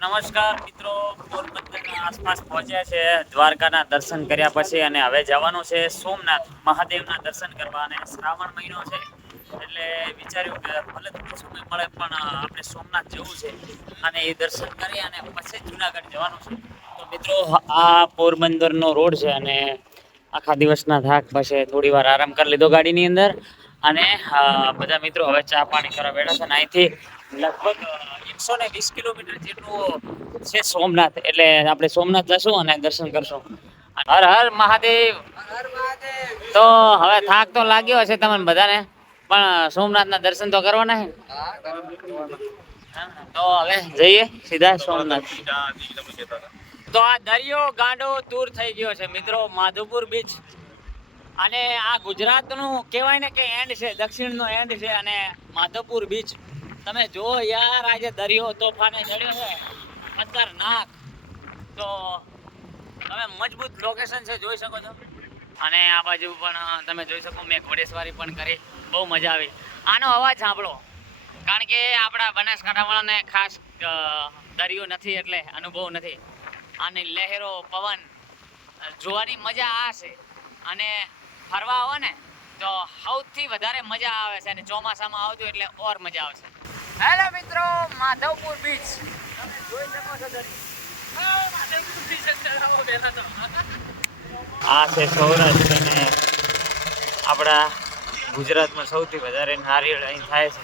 નમસ્કાર મિત્રો, પોરબંદરના આસપાસ પહોંચ્યા છે દ્વારકાના દર્શન કર્યા પછી અને હવે જવાનું છે સોમનાથ મહાદેવના દર્શન કરવા. અને શ્રાવણ મહિનો છે એટલે વિચાર્યું કે ભલે થોડો સમય મળે પણ આપણે સોમનાથ જવું છે અને એ દર્શન કરી અને પછી જુનાગઢ જવાનું છે. તો મિત્રો, આ પોરબંદરનો રોડ છે અને આખા દિવસના થાક પછી થોડી વાર આરામ કરી લીધો ગાડીની અંદર અને બધા મિત્રો હવે ચા પાણી કરવા બેઠા છે. અને અહીંથી લગભગ 120 કિલોમીટર જેટલું છે સોમનાથ. એટલે આપણે સોમનાથ જશું અને દર્શન કરશું. હર હર મહાદેવ. તો હવે થાક તો લાગ્યો હશે તમને બધાને, પણ સોમનાથના દર્શન તો કરવાના છે. તો હવે જઈએ સીધા સોમનાથ. તો આ દરિયો ગાંડો દૂર થઈ ગયો છે મિત્રો, માધવપુર બીચ. અને આ ગુજરાતનું કહેવાય ને કે એન્ડ છે, દક્ષિણનો એન્ડ છે. અને માધવપુર બીચ તમે જો યાર, આજે દરિયો તોફાને ચડ્યો છે ખતરનાક. તો તમે મજબૂત લોકેશન છે, જોઈ શકો છો. અને આ બાજુ પણ તમે જોઈ શકો, મેં ઘોડેસવારી પણ કરી, બહુ મજા આવી. આનો અવાજ સાંભળો, કારણ કે આપણા બનાસકાંઠાવાળાને ખાસ દરિયો નથી એટલે અનુભવ નથી. આની લહેરો, પવન જોવાની મજા આ છે. અને ફરવા આવો ને તો સૌથી વધારે મજા આવે છે. અને ચોમાસામાં આવજો એટલે ઓર મજા આવશે. હેલો મિત્રો, માધવપુર બીચ તમે જોઈ શકો છો. આ છે સૌરાષ્ટ્ર અને આપણા ગુજરાતમાં સૌથી વધારે નારિયેળ અહીં થાય છે.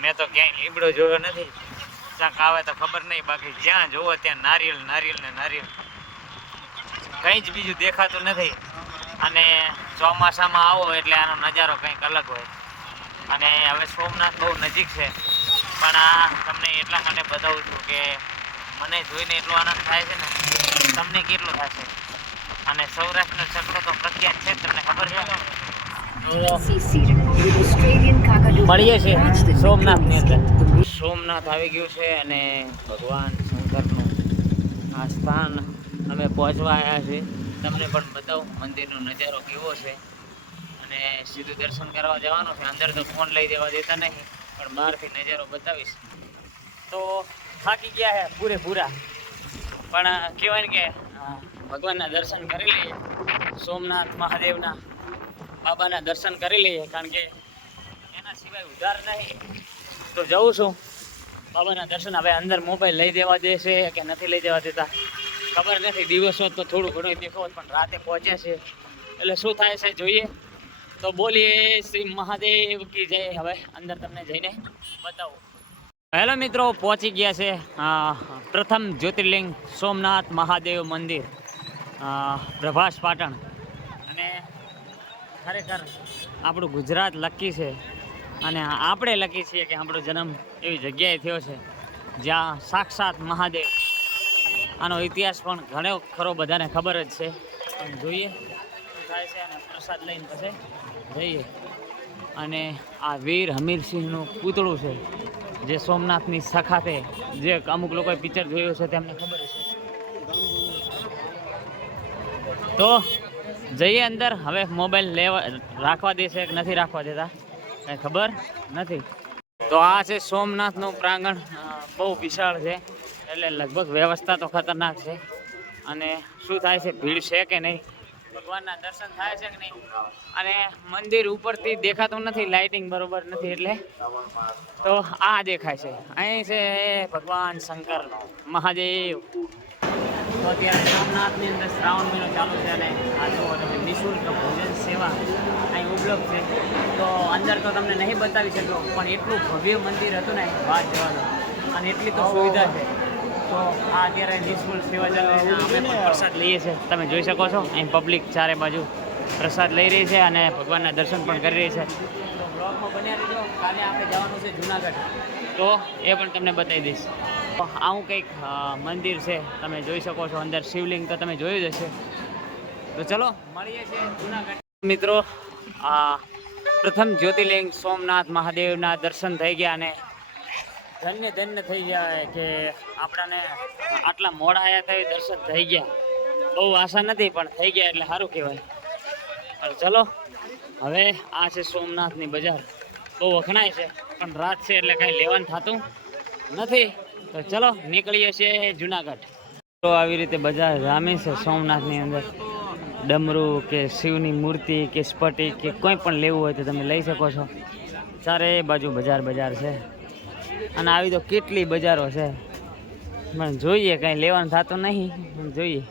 મેં તો ક્યાંય લીમડો જોયો નથી, ક્યાંક આવે તો ખબર નહીં, બાકી જ્યાં જોવો ત્યાં નારિયેળ નારિયેળ ને નારિયેળ, કંઈ જ બીજું દેખાતું નથી. અને ચોમાસામાં આવો એટલે આનો નજારો કંઈક અલગ હોય. અને હવે સોમનાથ બહુ નજીક છે, પણ આ તમને એટલા માટે બતાવું છું કે મને જોઈને એટલો આનંદ થાય છે ને, તમને કેટલો થશે. અને સૌરાષ્ટ્રનો ચકડો તો પ્રખ્યાત છે, તમને ખબર છે. મળીએ છીએ સોમનાથની અંદર. સોમનાથ આવી ગયું છે અને ભગવાન શંકરનું આ સ્થાન અમે પહોંચવા આવ્યા છીએ. તમને પણ બતાવું મંદિરનો નજારો કેવો છે. અને સીધું દર્શન કરવા જવાનું છે. અંદર તો ફોન લઈ જવા દેતા નહીં, પણ બહારથી નજારો બતાવીશ. તો થાકી ગયા છે પૂરેપૂરા, પણ કહેવાય ને કે ભગવાનના દર્શન કરી લઈએ, સોમનાથ મહાદેવના બાબાના દર્શન કરી લઈએ, કારણ કે એના સિવાય ઉધાર નહીં. તો જઉં છું બાબાના દર્શન. હવે અંદર મોબાઈલ લઈ દેવા દેશે કે નથી લઈ દેવા દેતા ખબર નથી. દિવસો તો થોડું ઘણું દેખો, પણ રાતે પહોંચ્યા છે એટલે શું થાય છે જોઈએ. તો બોલીએ શ્રી મહાદેવ કી જય. હવે અંદર તમને જઈને બતાવું. હેલો મિત્રો, પહોંચી ગયા છે પ્રથમ જ્યોતિર્લિંગ સોમનાથ મહાદેવ મંદિર, પ્રભાસ પાટણ. અને ખરેખર આપણું ગુજરાત લકી છે અને આપણે લકી છીએ કે આપણો જન્મ એવી જગ્યાએ થયો છે જ્યાં સાક્ષાત મહાદેવ. આનો ઇતિહાસ પણ ઘણો ખરો બધાને ખબર જ છે, પણ જોઈએ શું થાય છે. અને પ્રસાદ લઈને પછી જઈએ. અને આ વીર હમીરસિંહનું પૂતળું છે, જે સોમનાથની સખાતે, જે અમુક લોકોએ પિક્ચર જોયું છે તેમને ખબર છે. તો જઈએ અંદર. હવે મોબાઈલ રાખવા દેશે કે નથી રાખવા દેતા કંઈ ખબર નથી. તો આ છે સોમનાથનું પ્રાંગણ, બહુ વિશાળ છે, એટલે લગભગ વ્યવસ્થા તો ખતરનાક છે. અને શું થાય છે, ભીડ છે કે નહીં, ભગવાનના દર્શન થાય છે કે નહીં. અને મંદિર ઉપરથી દેખાતું નથી, લાઇટિંગ બરોબર નથી, એટલે તો આ દેખાય છે. અહીં છે ભગવાન શંકર મહાદેવ. તો અત્યારે સોમનાથની અંદર શ્રાવણ મહિનો ચાલુ છે અને આ જુઓ તમે, નિઃશુલ્ક ભોજન સેવા અહીં ઉપલબ્ધ છે. તો અંદર તો તમને નહીં બતાવી શકો, પણ એટલું ભવ્ય મંદિર હતું ને, વાત જવાનું. અને એટલી તો સુવિધા છે. તો આ અત્યારે નિઃશુલ્ક સેવા ચાલે છે. અમે પણ પ્રસાદ લઈએ છીએ, તમે જોઈ શકો છો. અહીં પબ્લિક ચારે બાજુ પ્રસાદ લઈ રહી છે અને ભગવાનના દર્શન પણ કરી રહી છે. તો બ્લોગમાં બન્યા રહેજો. કાલે આપણે જવાનું છે જુનાગઢ, તો એ પણ તમને બતાવી દઈશ. આવું કંઈક મંદિર છે, તમે જોઈ શકો છો. અંદર શિવલિંગ તો તમે જોયું જ હશે. તો ચલો મળીએ છીએ જુનાગઢ. મિત્રો, આ પ્રથમ જ્યોતિર્લિંગ સોમનાથ મહાદેવના દર્શન થઈ ગયા અને ધન્ય ધન્ય થઈ ગયા કે આપણાને આટલા મોડા આવ્યા થઈ દર્શન થઈ ગયા. બહુ આશા નથી, પણ થઈ ગયા એટલે સારું કહેવાય. ચલો હવે આ છે સોમનાથની બજાર. બહુ વખણાય છે, પણ રાત છે એટલે કાંઈ લેવાનું થતું નથી. તો ચલો નીકળીએ છીએ જુનાગઢ. તો આવી રીતે બજાર જામી છે સોમનાથની અંદર. ડમરું કે શિવની મૂર્તિ કે સ્ફટિક કે કોઈ પણ લેવું હોય તો તમે લઈ શકો છો. ચારે બાજુ બજાર છે અને આવી તો કેટલી બજારો છે પણ જોઈએ કંઈ લેવાનું થતું નહીં. જોઈએ